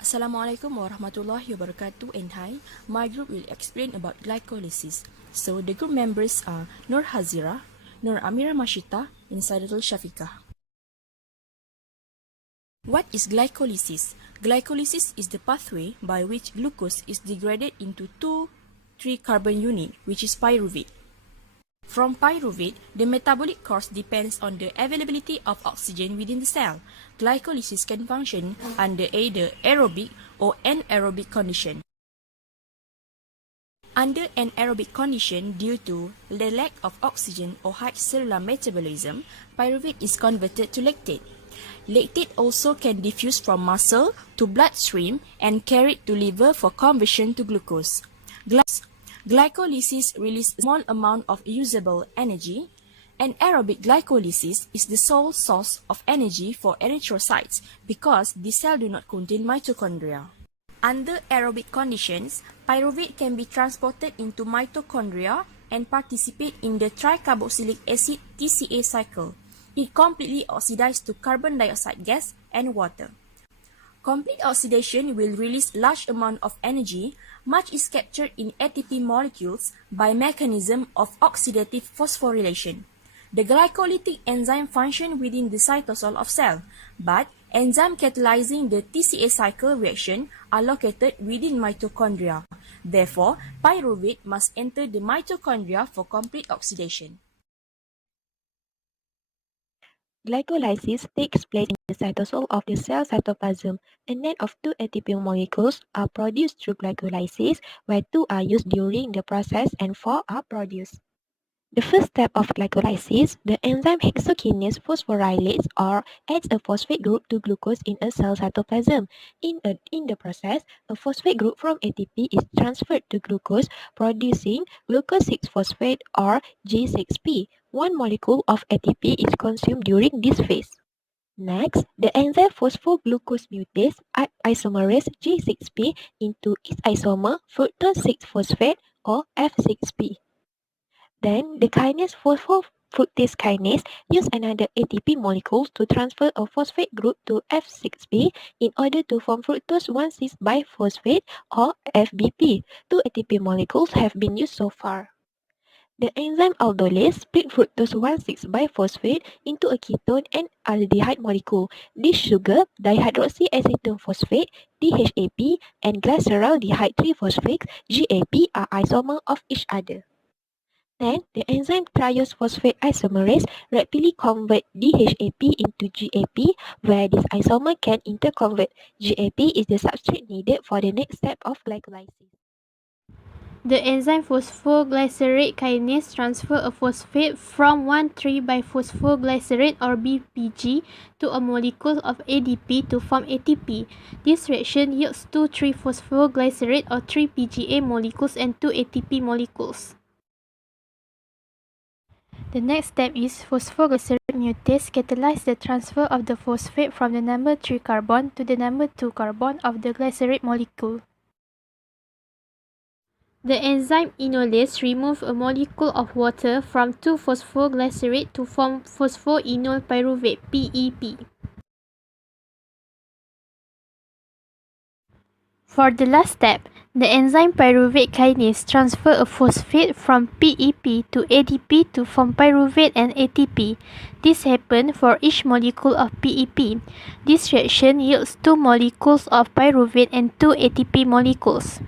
Assalamualaikum warahmatullahi wabarakatuh and hi. My group will explain about glycolysis. So the group members are Nur Hazirah, Nur Amirah Mashita, and Saidatul Shafiqah. What is glycolysis? Glycolysis is the pathway by which glucose is degraded into 2,3-carbon unit, which is pyruvate. From pyruvate, the metabolic course depends on the availability of oxygen within the cell. Glycolysis can function under either aerobic or anaerobic condition. Under anaerobic condition, due to the lack of oxygen or high cellular metabolism, pyruvate is converted to lactate. Lactate also can diffuse from muscle to bloodstream and carried to liver for conversion to glucose. Glycolysis releases a small amount of usable energy. Anaerobic glycolysis is the sole source of energy for erythrocytes because the cell do not contain mitochondria. Under aerobic conditions, pyruvate can be transported into mitochondria and participate in the tricarboxylic acid TCA cycle. It completely oxidizes to carbon dioxide gas and water. Complete oxidation will release large amount of energy. Much is captured in ATP molecules by mechanism of oxidative phosphorylation. The glycolytic enzyme function within the cytosol of cell, but enzyme catalyzing the TCA cycle reaction are located within mitochondria. Therefore, pyruvate must enter the mitochondria for complete oxidation. Glycolysis takes place in the cytosol of the cell cytoplasm. A net of 2 ATP molecules are produced through glycolysis, where 2 are used during the process and 4 are produced. The first step of glycolysis, the enzyme hexokinase phosphorylates or adds a phosphate group to glucose in a cell cytoplasm. In the process, a phosphate group from ATP is transferred to glucose, producing glucose 6-phosphate or G6P. One molecule of ATP is consumed during this phase. Next, the enzyme phosphoglucose mutase isomerase G6P into its isomer fructose 6-phosphate or F6P. Then, the kinase phosphofructase kinase use another ATP molecule to transfer a phosphate group to F6P in order to form fructose 1,6-biphosphate or FBP. 2 ATP molecules have been used so far. The enzyme aldolase split fructose 1,6-biphosphate into a ketone and aldehyde molecule. This sugar, dihydroxyacetone phosphate, DHAP, and glyceraldehyde 3-phosphate, GAP, are isomers of each other. Then, the enzyme triose phosphate isomerase rapidly converts DHAP into GAP, where this isomer can interconvert. GAP is the substrate needed for the next step of glycolysis. The enzyme phosphoglycerate kinase transfers a phosphate from 1,3-biphosphoglycerate or BPG to a molecule of ADP to form ATP. This reaction yields 2,3-phosphoglycerate or 3 PGA molecules and 2 ATP molecules. The next step is phosphoglycerate mutase catalyzes the transfer of the phosphate from the number 3 carbon to the number 2 carbon of the glycerate molecule. The enzyme enolase removes a molecule of water from 2-phosphoglycerate to form phosphoenol pyruvate PEP. For the last step, the enzyme pyruvate kinase transfers a phosphate from PEP to ADP to form pyruvate and ATP. This happens for each molecule of PEP. This reaction yields 2 molecules of pyruvate and 2 ATP molecules.